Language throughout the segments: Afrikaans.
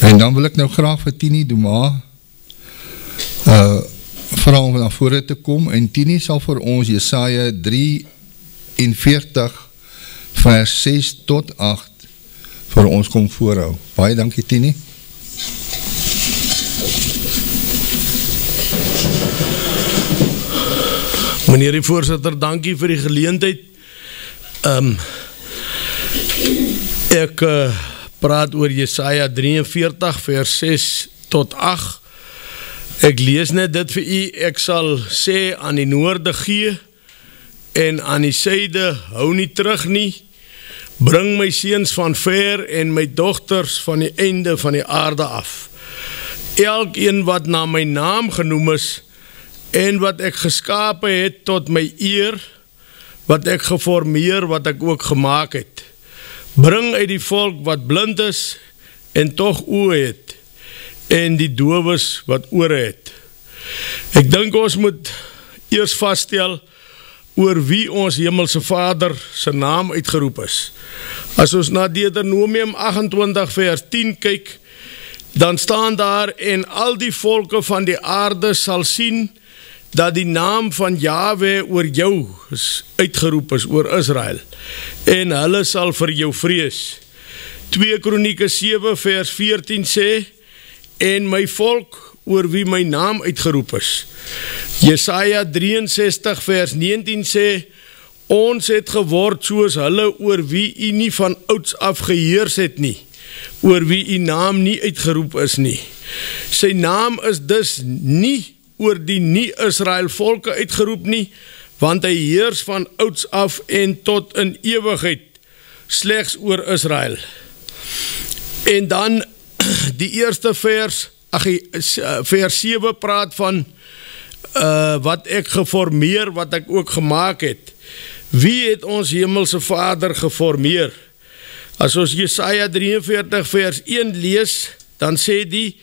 En dan wil ek nou graag vir Tini Duma vra om na vore te kom, en Tini sal vir ons Jesaja 43 vers 6 tot 8 vir ons kom voorhou. Baie dankie Tini. Meneer die voorsitter, dankie vir die geleentheid. Ek praat oor Jesaja 43 vers 6 tot 8. Ek lees net dit vir u. Ek sal sê aan die noorde gee en aan die suide hou nie terug nie. Bring my seuns van ver en my dogters van die einde van die aarde af. Elkeen wat na my naam genoem is en wat ek geskape het tot my eer, wat ek geformeer, wat ek ook gemaak het. Bring uit die volk wat blind is en tog oë het, en die dowes wat ore het. Ek dink ons moet eers vasstel oor wie ons hemelse Vader sy naam uitgeroep is. As ons na Deuteronomium 28 vers 10 kyk, dan staan daar, en al die volke van die aarde sal sien, dat die naam van Jahwe oor jou uitgeroep is, oor Israel, en hulle sal vir jou vrees. 2 Kronieke 7 vers 14 sê, en my volk oor wie my naam uitgeroep is. Jesaja 63 vers 19 sê, ons het geword soos hulle oor wie u nie van ouds af geheers het nie, oor wie u naam nie uitgeroep is nie. Sy naam is dus nie oor die nie-Israel volke uitgeroep nie, want hy heers van ouds af en tot in ewigheid slegs oor Israel. En dan die eerste vers 7 praat van wat ek geformeer, wat ek ook gemaak het. Wie het ons hemelse Vader geformeer? As ons Jesaja 43 vers 1 lees, dan sê die,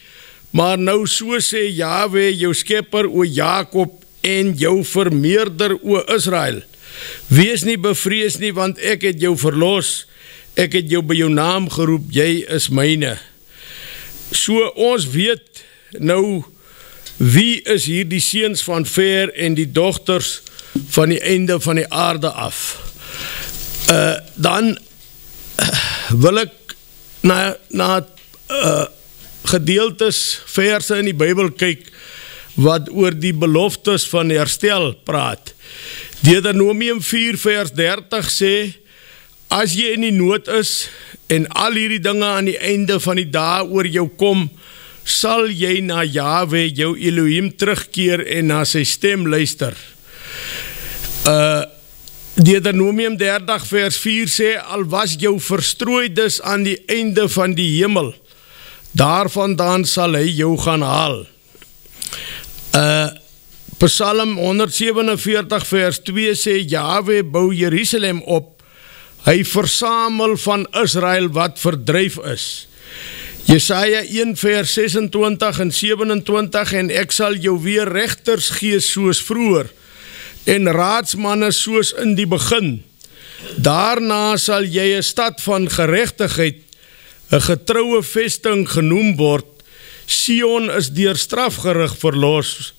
maar nou so sê Jahwe, jou skepper, o Jakob, en jou vermeerder, o Israel. Wees nie bevrees nie, want ek het jou verlos, ek het jou by jou naam geroep, jy is myne. So ons weet nou, wie is hier die seuns van ver en die dogters van die einde van die aarde af. Dan wil ek na gedeeltes, verse in die Bybel kyk, wat oor die beloftes van herstel praat. Deuteronomium 4 vers 30 sê, as jy in die nood is, en al hierdie dinge aan die einde van die dae oor jou kom, sal jy na Jahwe, jou Elohim, terugkeer en na sy stem luister. Deuteronomium 30 vers 4 sê, al was jou verstrooides aan die einde van die hemel, daarvandaan sal hy jou gaan haal. Psalm 147 vers 2 sê, Jahwe bou Jerusalem op, hy versamel van Israel wat verdryf is. Jesaja 1 vers 26 en 27, en ek sal jou weer regters gee soos vroeër, en raadsmanne soos in die begin. Daarna sal jy 'n stad van geregtigheid, 'n getroue vesting genoem word. Sion is deur strafgerig verlos,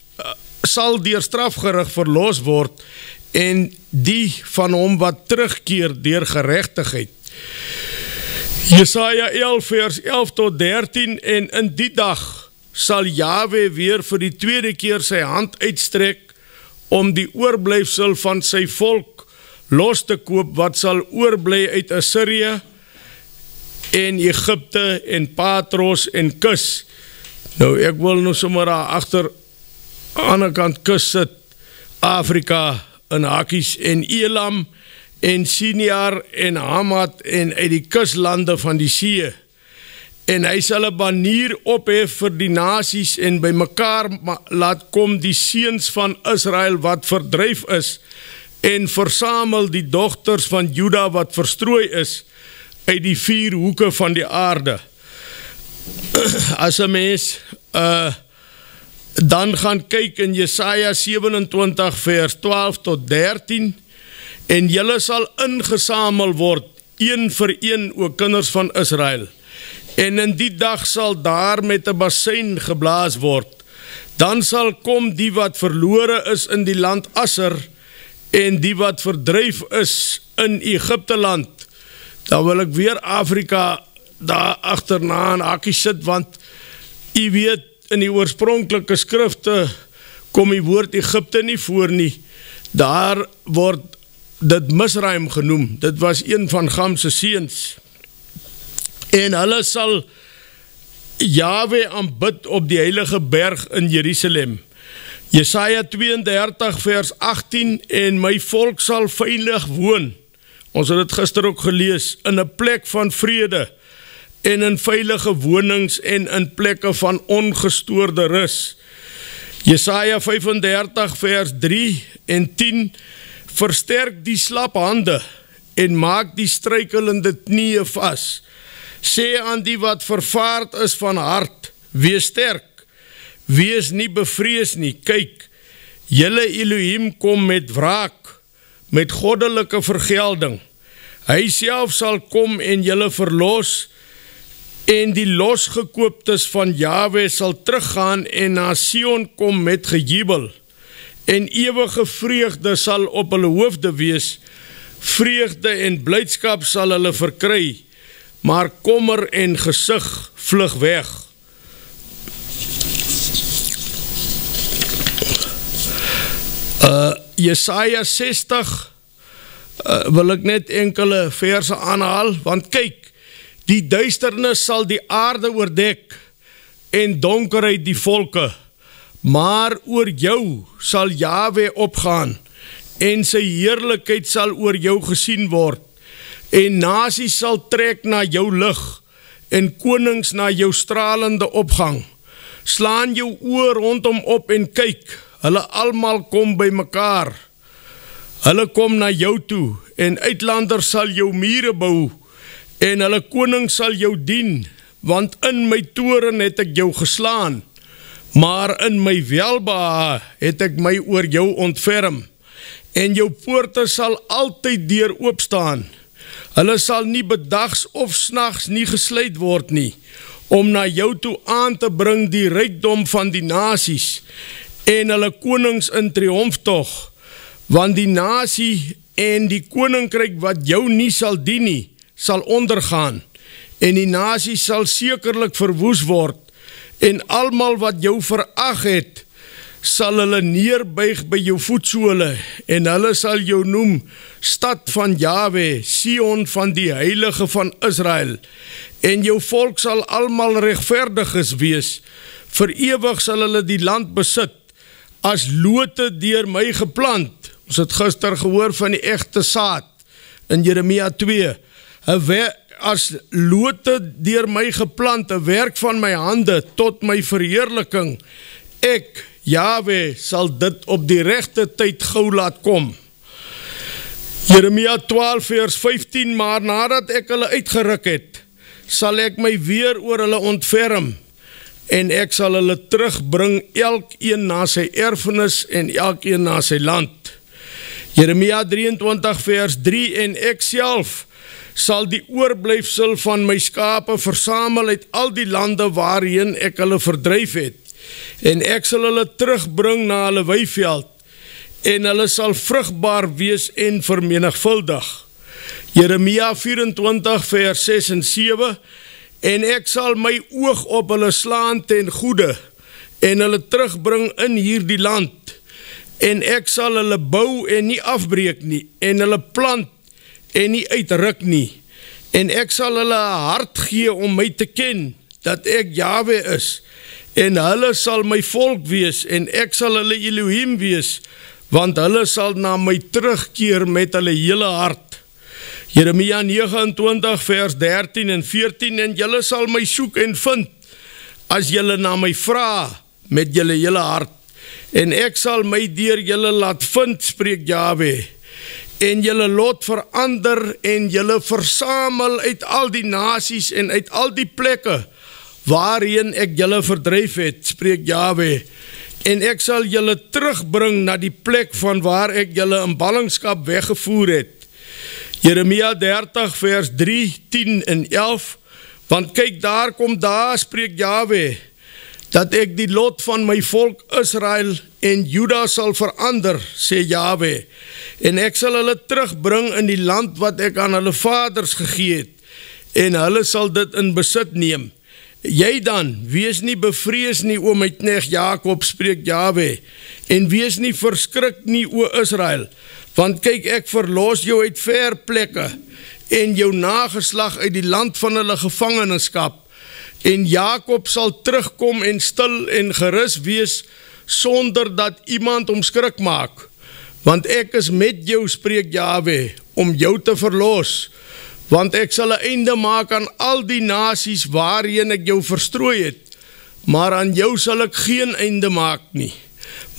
sal deur strafgerig verlos word, en die van hom wat terugkeer deur geregtigheid. Jesaja 11 vers 11 tot 13, en in die dag sal Jahwe weer vir die tweede keer sy hand uitstrek om die oorblyfsel van sy volk los te koop, wat sal oorbly uit Assirië en Egipte en Patros en Kus. Nou ek wil nou sommer daar agter aan die kant Kus sit, Afrika in hakies, en Elam en Siniar en Hamad en uit die kuslande van die see. En hy sal 'n banier ophef vir die nasies en by mekaar laat kom die seuns van Israel wat verdryf is, en versamel die dogters van Juda wat verstrooi is uit die 4 hoeke van die aarde. As 'n mens dan gaan kyk in Jesaja 27 vers 12 tot 13, en julle sal ingesamel word, een vir een, o kinders van Israel. en in die dag sal daar met 'n bassein geblaas word. Dan sal kom die wat verlore is in die land Asser, en die wat verdryf is in Egipte land. Dan wil ek weer Afrika daar agterna in hakkie sit, want u weet, in die oorspronklike skrifte kom die woord Egipte nie voor nie. Daar word dit Misraim genoem. Dit was een van Gam se seuns. En hulle sal Jahwe aanbid op die heilige berg in Jerusalem. Jesaja 32 vers 18, en my volk sal veilig woon. Ons het dit gister ook gelees, in 'n plek van vrede, en in veilige wonings, en in plekke van ongestoorde rus. Jesaja 35 vers 3 en 10, versterk die slap hande, en maak die struikelende knieë vas. Sê aan die wat vervaard is van hart, wees sterk, wees nie bevrees nie. Kyk, julle Elohim kom met wraak, met goddelike vergelding. Hy self sal kom en julle verlos, en die losgekooptes van Jahwe sal teruggaan en na Sion kom met gejubel. En ewige vreugde sal op hulle hoofde wees, vreugde en blydskap sal hulle verkry, maar kommer en gesig vlug weg. Jesaja 60 wil ek net enkele verse aanhaal, want kyk, die duisternis sal die aarde oordek en donkerheid die volke, maar oor jou sal Jahwe opgaan en sy heerlikheid sal oor jou gesien word, en nasies sal trek na jou lig en konings na jou stralende opgang. Slaan jou oor rondom op en kyk, hulle almal kom by mekaar. Hulle kom na jou toe, en uitlanders sal jou mure bou, en hulle koning sal jou dien, want in my toren het ek jou geslaan, maar in my welbehae het ek my oor jou ontferm, en jou poorte sal altyd deur oopstaan. Hulle sal nie bedags of snags nie gesluit word nie, om na jou toe aan te bring die rykdom van die nasies, en hulle konings in triomftog, want die nasie en die koninkryk wat jou nie sal dien nie, sal ondergaan, en die nasie sal sekerlik verwoes word, en almal wat jou verag het, sal hulle neerbuig by jou voetsole, en hulle sal jou noem, stad van Jahwe, Sion van die heilige van Israel, en jou volk sal almal regverdiges wees, vir ewig sal hulle die land besit, as lote deur my geplant. Ons het gister gehoor van die egte saad, in Jeremia 2, as lote deur my geplant, 'n werk van my hande, tot my verheerliking, ek, Jahwe, sal dit op die regte tyd gou laat kom. Jeremia 12 vers 15, maar nadat ek hulle uitgeruk het, sal ek my weer oor hulle ontferm, en ek sal hulle terugbring, elkeen na sy erfenis, en elkeen na sy land. Jeremia 23 vers 3, en ek self sal die oorblyfsel van my skape versamel uit al die lande waarheen ek hulle verdryf het, en ek sal hulle terugbring na hulle weiveld, en hulle sal vrugbaar wees en vermenigvuldig. Jeremia 24 vers 6 en 7, en ek sal my oog op hulle slaan ten goede, en hulle terugbring in hierdie land, en ek sal hulle bou en nie afbreek nie, en hulle plant en nie uitruk nie, en ek sal hulle 'n hart gee om my te ken, dat ek Jahwe is, en hulle sal my volk wees, en ek sal hulle Elohim wees, want hulle sal na my terugkeer met hulle hele hart. Jeremia 29 vers 13 en 14, en julle sal my soek en vind, as julle na my vra met julle hele hart, en ek sal my deur julle laat vind, spreek Jahwe, en julle lot verander, en julle versamel uit al die nasies en uit al die plekke, waarheen ek julle verdryf het, spreek Jahwe, en ek sal julle terugbring na die plek van waar ek julle in ballingskap weggevoer het. Jeremia 30 vers 3, 10 en 11, Want kyk, daar spreek Jahwe, dat ek die lot van my volk Israel en Juda sal verander, sê Jahwe, en ek sal hulle terugbring in die land wat ek aan hulle vaders gegee het, en hulle sal dit in besit neem. Jy dan, wees nie bevrees nie, o my knegt Jakob, spreek Jahwe, en wees nie verskrik nie, o Israel, want kyk, ek verlos jou uit ver plekke, en jou nageslag uit die land van hulle gevangenskap, en Jakob sal terugkom en stil en gerus wees, sonder dat iemand hom skrik maak, want ek is met jou, spreek Jahwe, om jou te verlos, want ek sal 'n einde maak aan al die nasies waarheen ek jou verstrooi het, maar aan jou sal ek geen einde maak nie,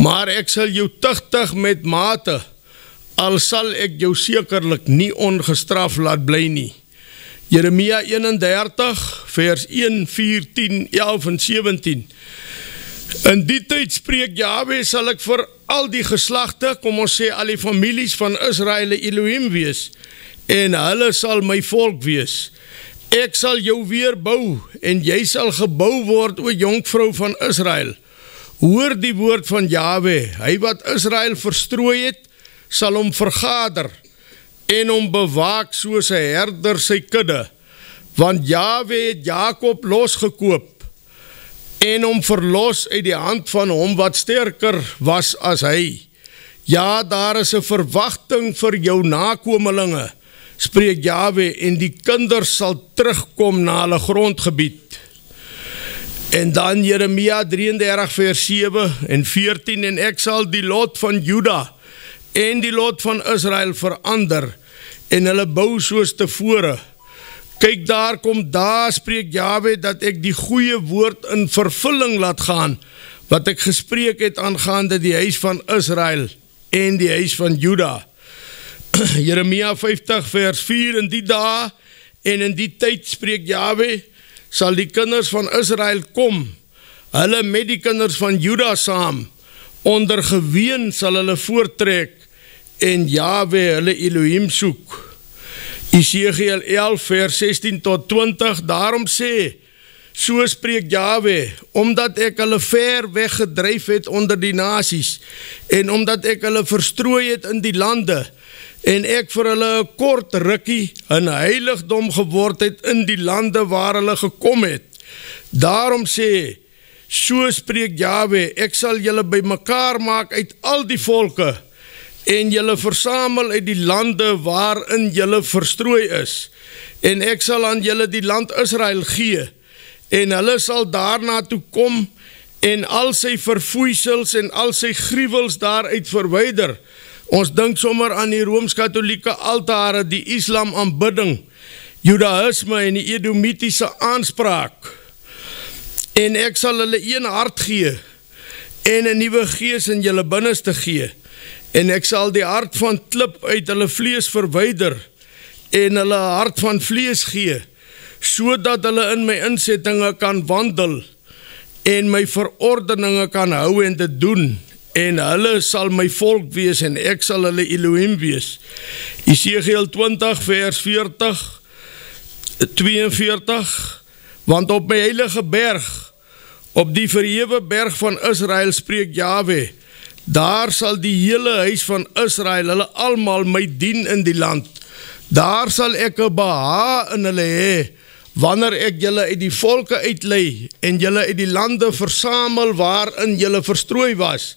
maar ek sal jou tugtig met mate, al sal ek jou sekerlik nie ongestraf laat bly nie. Jeremia 31, vers 1, 4, 10, 11 en 17. In die tyd spreek Jahwe, sal ek vir al die geslagte, kom ons sê al die families van Israel Elohim wees, en hulle sal my volk wees. Ek sal jou weer bou, en jy sal gebou word, o jonkvrou van Israel. Hoor die woord van Jahwe, hy wat Israel verstrooi het, sal hom vergader, en hom bewaak soos 'n herder sy kudde, want Jahwe het Jakob losgekoop, en hom verlos uit die hand van hom wat sterker was as hy. Ja, daar is 'n verwagting vir jou nakomelinge, spreek Jahwe, en die kinders sal terugkom na hulle grondgebied. En dan Jeremia 33 vers 7 en 14, en ek sal die lot van Juda en die lot van Israel verander, en hulle bou soos tevore. Kyk, daar spreek Jahwe, dat ek die goeie woord in vervulling laat gaan, wat ek gespreek het aangaande die huis van Israel en die huis van Juda. Jeremia 50 vers 4, in die dae en in die tyd spreek Jahwe, sal die kinders van Israel kom, hulle met die kinders van Juda saam, onder geween sal hulle voortrek, en Jahwe hulle Elohim soek. Esegiel 11 vers 16 tot 20, daarom sê, so spreek Jahwe, omdat ek hulle ver weggedryf het onder die nasies, en omdat ek hulle verstrooi het in die lande, en ek vir hulle 'n kort rukkie 'n heiligdom geword het in die lande waar hulle gekom het. Daarom sê, so spreek Jahwe, ek sal julle bymekaar maak uit al die volke, en julle versamel uit die lande waarin julle verstrooi is, en ek sal aan julle die land Israel gee, en hulle sal daarna toe kom, en al sy verfoeisels en al sy gruwels daaruit verwyder. Ons dink sommer aan die Rooms-Katholieke altare, die Islam aanbidding, Judaïsme en die Edomitiese aanspraak. En ek sal hulle een hart gee, en 'n nuwe gees in julle binneste gee, en ek sal die hart van klip uit hulle vlees verwyder, en hulle hart van vlees gee, sodat hulle in my insettinge kan wandel, en my verordeninge kan hou en dit doen, en hulle sal my volk wees, en ek sal hulle Elohim wees. Esegiel 20 vers 40, 42, want op my heilige berg, op die verhewe berg van Israel spreek Jahwe, daar sal die hele huis van Israel, hulle almal my dien in die land. Daar sal ek 'n beha in hulle hê, wanneer ek julle uit die volke uitlei, en julle uit die lande versamel waarin julle verstrooi was,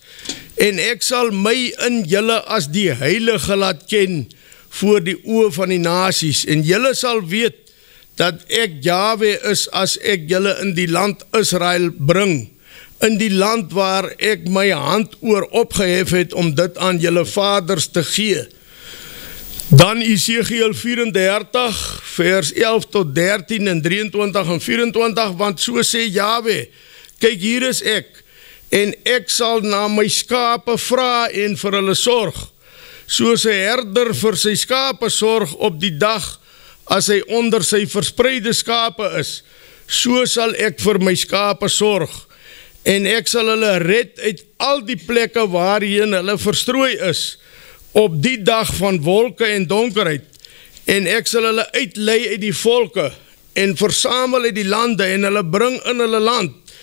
en ek sal my in julle as die heilige laat ken, voor die oë van die nasies, en julle sal weet, dat ek Jahwe is, as ek julle in die land Israel bring, in die land waar ek my hand oor opgehef het, om dit aan julle vaders te gee. Dan Esegiel 34, vers 11 tot 13 en 23 en 24, want so sê Jahwe, kyk hier is ek, en ek sal na my skape vra en vir hulle sorg, soos 'n herder vir sy skape sorg op die dag, as hy onder sy verspreide skape is, so sal ek vir my skape sorg, en ek sal hulle red uit al die plekke waarheen hulle verstrooi is, op die dag van wolke en donkerheid, en ek sal hulle uitlei uit die volke, en versamel uit die lande en hulle bring in hulle land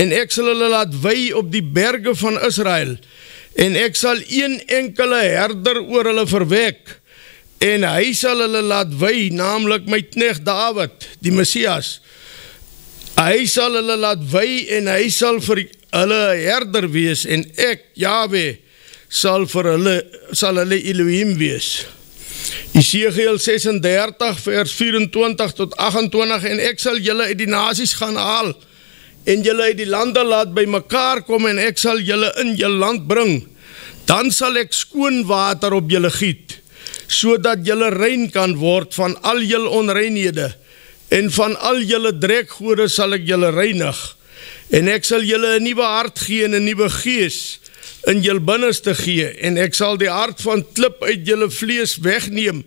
en ek sal hulle laat wei op die berge van Israel en ek sal een enkele herder oor hulle verwek en hy sal hulle laat wei, naamlik my knegt Dawid, die Messias. Hy sal hulle laat wei en hy sal vir hulle herder wees en ek, Jahwe, sal hulle Elohim wees. Esegiel 36 vers 24 tot 28 en ek sal julle uit die nasies gaan haal en julle uit die lande laat by mekaar kom en ek sal julle in julle land bring. Dan sal ek skoon water op julle giet, sodat julle rein kan word van al julle onreinhede en van al julle drekgode sal ek julle reinig. En ek sal julle 'n nuwe hart gee en 'n nuwe gees in julle binneste gee en ek sal die hart van klip uit julle vlees wegneem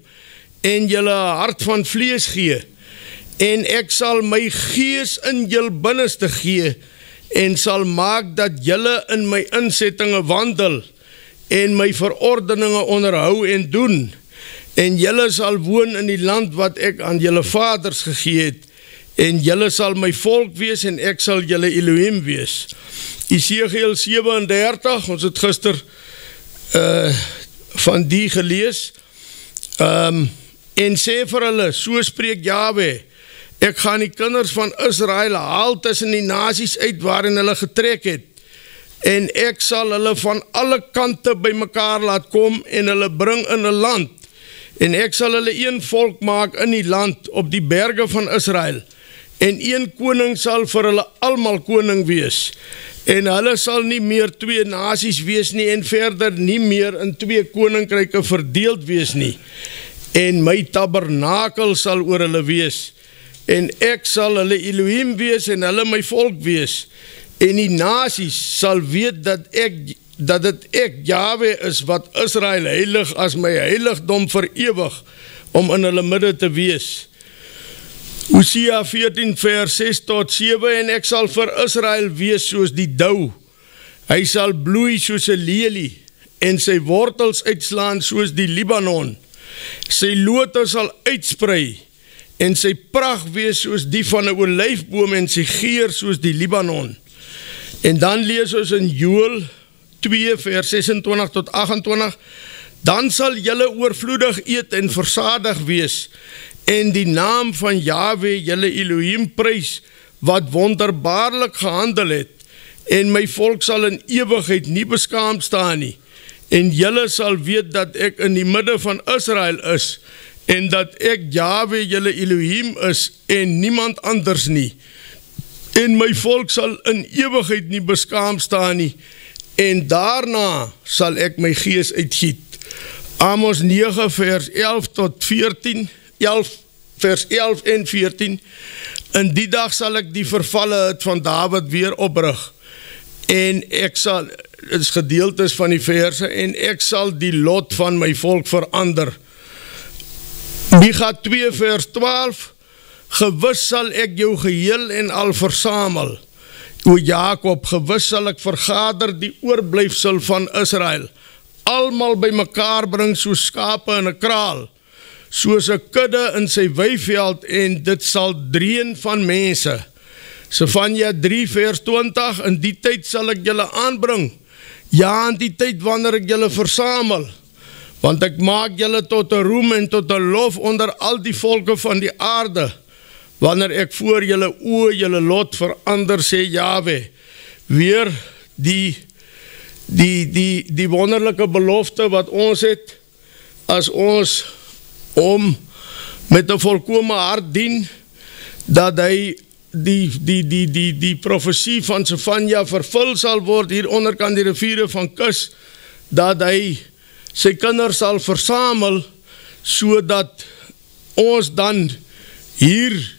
en julle hart van vlees gee en ek sal my gees in julle binneste gee en sal maak dat julle in my insettinge wandel en my verordeninge onderhou en doen en julle sal woon in die land wat ek aan julle vaders gegee het en julle sal my volk wees en ek sal julle Elohim wees. Esegiel 37, ons het gister van die gelees, en sê vir hulle, so spreek Jahwe, ek gaan die kinders van Israel haal tussen die nasies uit waarin hulle getrek het, en ek sal hulle van alle kante by mekaar laat kom en hulle bring in 'n land, en ek sal hulle een volk maak in die land op die berge van Israel, en een koning sal vir hulle almal koning wees, en hulle sal nie meer 2 nasies wees nie, en verder nie meer in 2 koninkryke verdeeld wees nie, en my tabernakel sal oor hulle wees, en ek sal hulle Elohim wees, en hulle my volk wees, en die nasies sal weet dat dit ek Jahwe is, wat Israel heilig as my heiligdom vir ewig, om in hulle midde te wees. Hosea 14 vers 6 tot 7 en ek sal vir Israel wees soos die dou. Hy sal bloei soos 'n lelie en sy wortels uitslaan soos die Libanon. Sy lote sal uitsprei en sy pragt wees soos die van 'n olyfboom en sy geur soos die Libanon. En dan lees ons in Joël 2 vers 26 tot 28, dan sal julle oorvloedig eet en versadig wees en die naam van Jahwe julle Elohim prys, wat wonderbaarlik gehandel het, en my volk sal in ewigheid nie beskaamd staan nie, en julle sal weet dat ek in die midde van Israel is, en dat ek Jahwe julle Elohim is, en niemand anders nie, en my volk sal in ewigheid nie beskaamd staan nie, en daarna sal ek my gees uitgiet. Amos 9 vers 11 tot 14, 11 vers 11 en 14, in die dag sal ek die vervalle hut van Dawid weer oprig, en ek sal, dit is gedeeltes van die verse, en ek sal die lot van my volk verander. Micha 2 vers 12, gewis sal ek jou geheel en al versamel, o Jakob, gewis sal ek vergader die oorblyfsel van Israel, almal by mekaar bring soos skape in 'n kraal, soos 'n kudde in sy weiveld, en dit sal dreun van mense. Sefanja 3 vers 20, in die tyd sal ek julle aanbring, ja, in die tyd wanneer ek julle versamel, want ek maak julle tot 'n roem en tot 'n lof onder al die volke van die aarde, wanneer ek voor julle oë julle lot verander, sê Jahwe. Weer die wonderlike belofte wat ons het, as ons om met 'n volkome hart dien, dat hy die profesie van Sefanja vervul sal word hier onderkant die riviere van Kus, dat hy sy kinders sal versamel, sodat ons dan hier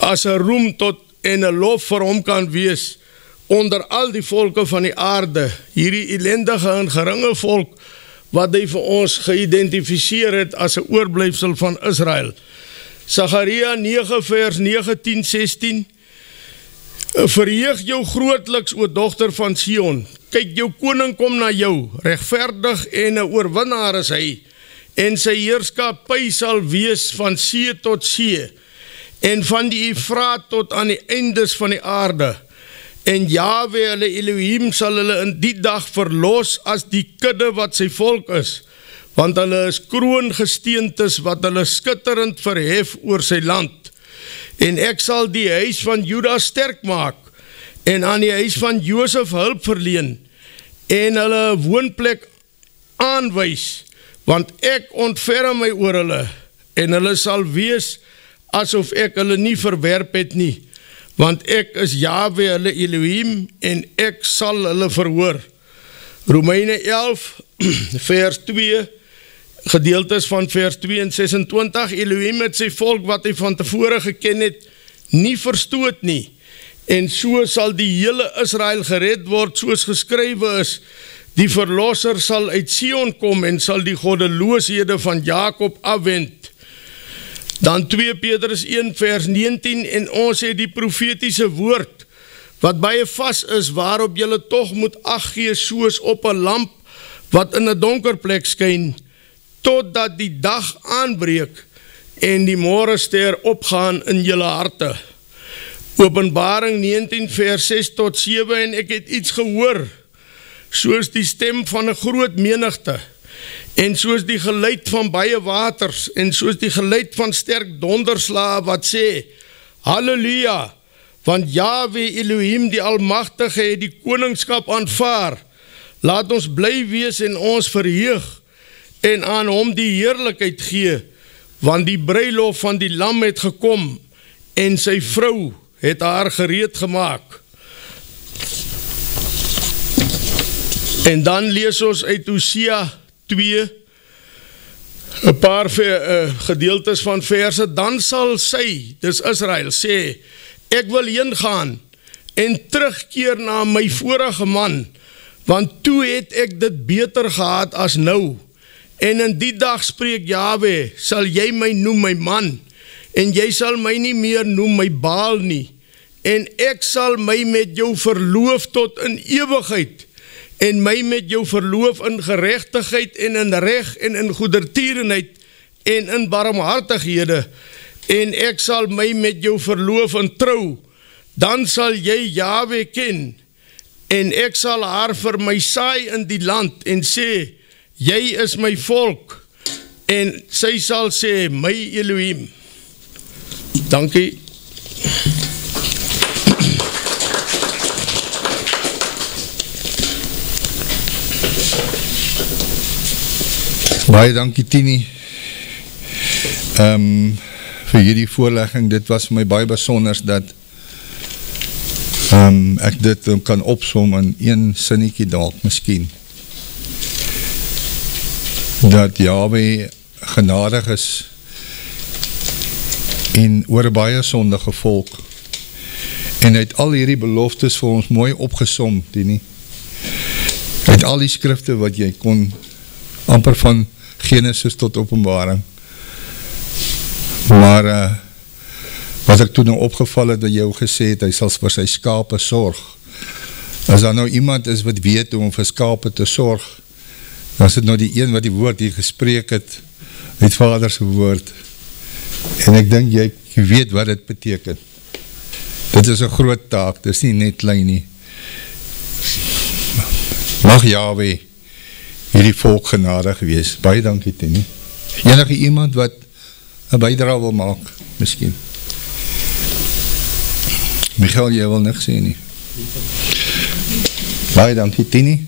as 'n roem tot en 'n lof vir hom kan wees onder al die volke van die aarde, hierdie ellendige en geringe volk wat hy vir ons geïdentifiseer het as 'n oorblyfsel van Israel. Sagaria 9 vers 19-16, verheug jou grootliks, o dogter van Sion, kyk jou koning kom na jou, regverdig en 'n oorwinnaar is hy, en sy heerskappy sal wees van see tot see, en van die Efraat tot aan die eindes van die aarde. En Jahwe, hulle Elohim, sal hulle in die dag verlos as die kudde wat sy volk is, want hulle is kroongesteentes wat hulle skitterend verhef oor sy land. En ek sal die huis van Juda sterk maak, en aan die huis van Josef hulp verleen, en hulle woonplek aanwys, want ek ontferm my oor hulle, en hulle sal wees asof ek hulle nie verwerp het nie, want ek is Jahwe hulle Elohim, en ek sal hulle verhoor. Romeine 11, vers 2, gedeeltes van vers 2 en 26, Elohim het sy volk wat hy van tevore geken het, nie verstoot nie, en so sal die hele Israel gered word, soos geskrywe is, die verlosser sal uit Sion kom, en sal die goddelooshede van Jakob afwend. Dan 2 Petrus 1 vers 19, en ons het die profetiese woord, wat baie vas is, waarop julle tog moet ag gee, soos op 'n lamp, wat in 'n donker plek skyn, totdat die dag aanbreek, en die morgenster opgaan in julle harte. Openbaring 19 vers 6 tot 7, en ek het iets gehoor, soos die stem van 'n groot menigte, en soos die geluid van baie waters, en soos die geluid van sterk donderslae wat sê, Halleluja, want Jahwe Elohim die Almagtige het die koningskap aanvaar. Laat ons bly wees en ons verheug, en aan hom die heerlikheid gee, want die bruilof van die lam het gekom, en sy vrou het haar gereed gemaak. En dan lees ons uit Hosea 2, 'n paar gedeeltes van verse, dan sal sy, dis Israel, sê, ek wil heen gaan, en terugkeer na my vorige man, want toe het ek dit beter gehad as nou, en in die dag spreek Jahwe, sal jy my noem my man, en jy sal my nie meer noem my Baal nie, en ek sal my met jou verloof tot in ewigheid, en my met jou verloof in geregtigheid en in reg en in goedertierenheid en in barmhartighede, en ek sal my met jou verloof in trou, dan sal jy Jahwe ken, en ek sal haar vir my saai in die land, en sê, jy is my volk, en sy sal sê, my Elohim. Dankie. Baie dankie Tini vir hierdie voorlegging. Dit was my baie besonders dat ek dit kan opsom in een sinnetjie dalk miskien. Dat Jahwe genadig is en oor baie sondige volk. En uit al hierdie beloftes vir ons mooi opgesom, Tini. Uit al die skrifte wat jy kon amper van Genesis tot Openbaring. Maar wat ek toen nou opgeval het, dat jy gesê het, hy sal vir sy skape sorg. As daar nou iemand is wat weet om vir skape te sorg, dan is dit nou die een wat die woord hier gespreek het, uit Vaderse woord. En ek dink jy weet wat dit beteken. Dit is 'n groot taak, dit is nie net klein nie. Mag Jahwe hierdie volk genadig wees. Baie dankie, Tini. Enige iemand wat 'n bydrae wil maak, miskien. Michael, jy wil niks sê nie. Baie dankie, Tini.